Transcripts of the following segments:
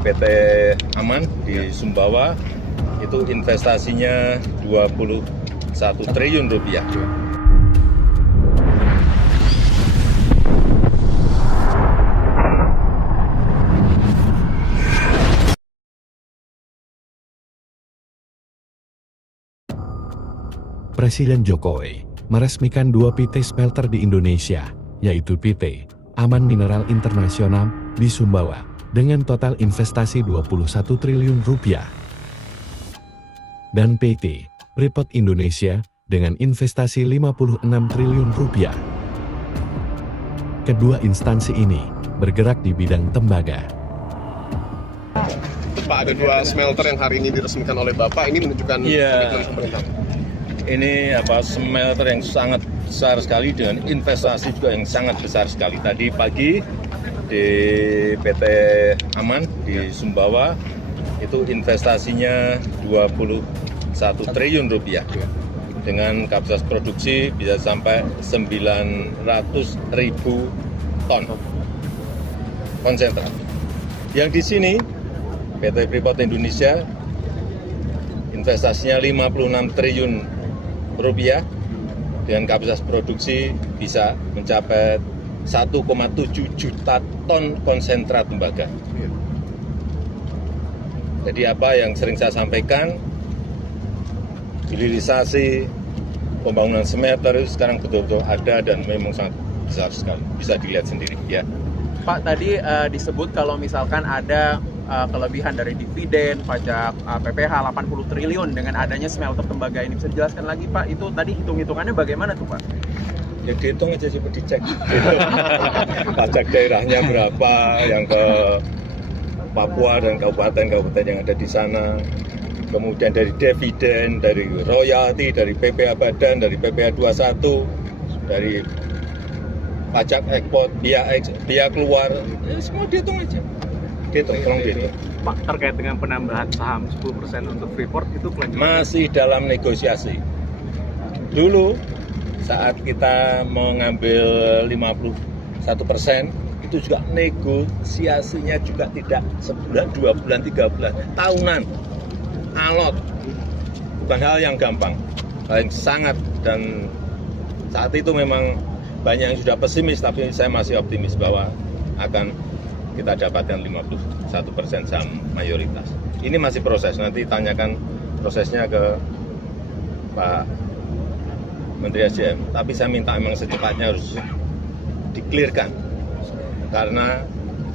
PT Aman di Sumbawa itu investasinya 21 triliun rupiah. Presiden Jokowi meresmikan 2 PT smelter di Indonesia, yaitu PT Aman Mineral Internasional di Sumbawa dengan total investasi 21 triliun rupiah dan PT Freeport Indonesia dengan investasi 56 triliun rupiah. Kedua instansi ini bergerak di bidang tembaga. Pak, ada 2 smelter yang hari ini diresmikan oleh Bapak, ini menunjukkan komitmen pemerintah. Ini smelter yang sangat besar sekali dengan investasi juga yang sangat besar sekali. Tadi pagi di PT Aman di Sumbawa itu investasinya 21 triliun rupiah dengan kapasitas produksi bisa sampai 900.000 ton konsentrat. Yang di sini PT Freeport Indonesia investasinya 56 triliun rupiah dengan kapasitas produksi bisa mencapai 1,7 juta ton konsentrat tembaga. Jadi apa yang sering saya sampaikan, hilirisasi pembangunan smelter itu sekarang betul-betul ada dan memang sangat besar sekali. Bisa dilihat sendiri ya. Pak, tadi disebut kalau misalkan ada kelebihan dari dividen, pajak PPh 80 triliun dengan adanya smelter tembaga ini. Bisa dijelaskan lagi Pak, itu tadi hitung-hitungannya bagaimana tuh Pak? Ya dihitung aja, coba dicek. Pajak daerahnya berapa yang ke Papua dan kabupaten-kabupaten yang ada di sana. Kemudian dari dividen, dari royalti, dari PPh Badan, dari PPh 21, dari pajak ekspor, biaya keluar, semua dihitung aja. Tolong dihitung. Pak, terkait dengan penambahan saham 10% untuk Freeport itu kelanjutan? Masih dalam negosiasi. Dulu saat kita mengambil 51%, itu juga negosiasinya juga tidak sebulan, 2 bulan, 3 bulan, tahunan, alot. Bukan hal yang gampang, hal yang sangat, dan saat itu memang banyak yang sudah pesimis, tapi saya masih optimis bahwa akan kita dapatkan 51% saham mayoritas. Ini masih proses, nanti tanyakan prosesnya ke Pak Menteri SDM. Tapi saya minta memang secepatnya harus di-clear-kan, karena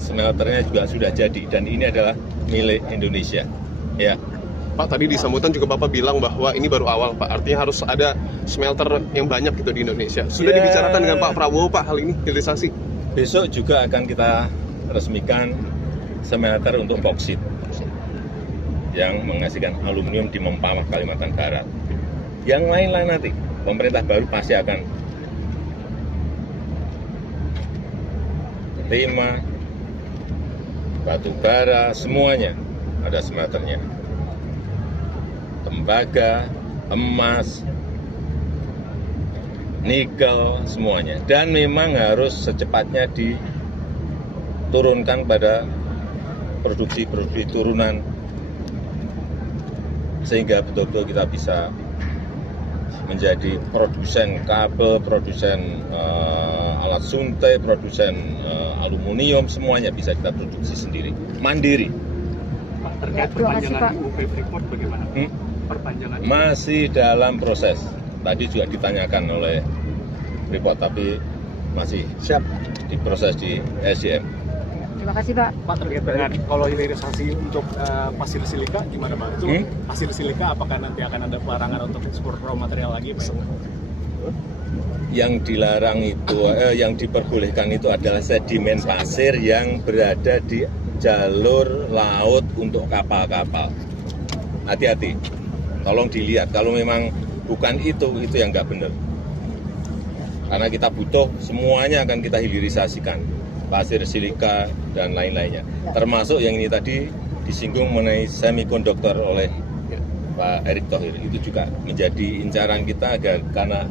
smelternya juga sudah jadi, dan ini adalah milik Indonesia. Ya. Pak, tadi di sambutan juga Bapak bilang bahwa ini baru awal Pak, artinya harus ada smelter yang banyak gitu di Indonesia. Sudah dibicarakan dengan Pak Prabowo Pak hal ini, hilirisasi? Besok juga akan kita resmikan smelter untuk boksit yang menghasilkan aluminium di Mempawah, Kalimantan Barat. Yang lain-lain nanti pemerintah baru pasti akan timah, batu bara, semuanya ada smelternya. Tembaga, emas, nikel, semuanya. Dan memang harus secepatnya diturunkan pada produksi turunan, sehingga betul-betul kita bisa menjadi produsen kabel, produsen alat suntai, produsen aluminium, semuanya bisa kita produksi sendiri, mandiri. Pak, terkait perpanjangan UP Freeport bagaimana? Perpanjangan masih dalam proses. Tadi juga ditanyakan oleh Freeport, tapi masih siap diproses di SDM. Terima kasih Pak. Pak, terkait dengan kalau hilirisasi untuk pasir silika gimana Pak? Itu pasir silika apakah nanti akan ada pelarangan untuk ekspor raw material lagi Pak? Yang dilarang itu, yang diperbolehkan itu adalah sedimen pasir yang berada di jalur laut untuk kapal-kapal. Hati-hati, tolong dilihat. Kalau memang bukan itu yang nggak benar. Karena kita butuh, semuanya akan kita hilirisasikan. Pasir, silika, dan lain-lainnya. Termasuk yang ini tadi disinggung mengenai semikonduktor oleh Pak Erick Thohir. Itu juga menjadi incaran kita agar karena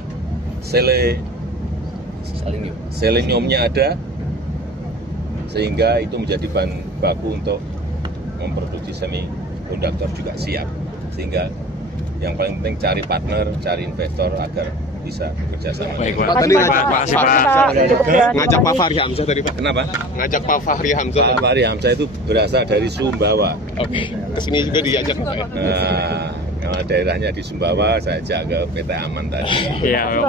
seleniumnya ada, sehingga itu menjadi bahan baku untuk memproduksi semikonduktor juga siap. Sehingga yang paling penting cari partner, cari investor agar bisa bekerjasama. Pak, tadi ngajak Pak Fahri Hamzah tadi Pak. Kenapa? Ngajak Pak Fahri Hamzah. Pak Fahri Hamzah itu berasal dari Sumbawa. Oke. Kesini juga diajak Pak ya? Nah, kalau daerahnya di Sumbawa, saya ajak ke PT Aman tadi. Iya.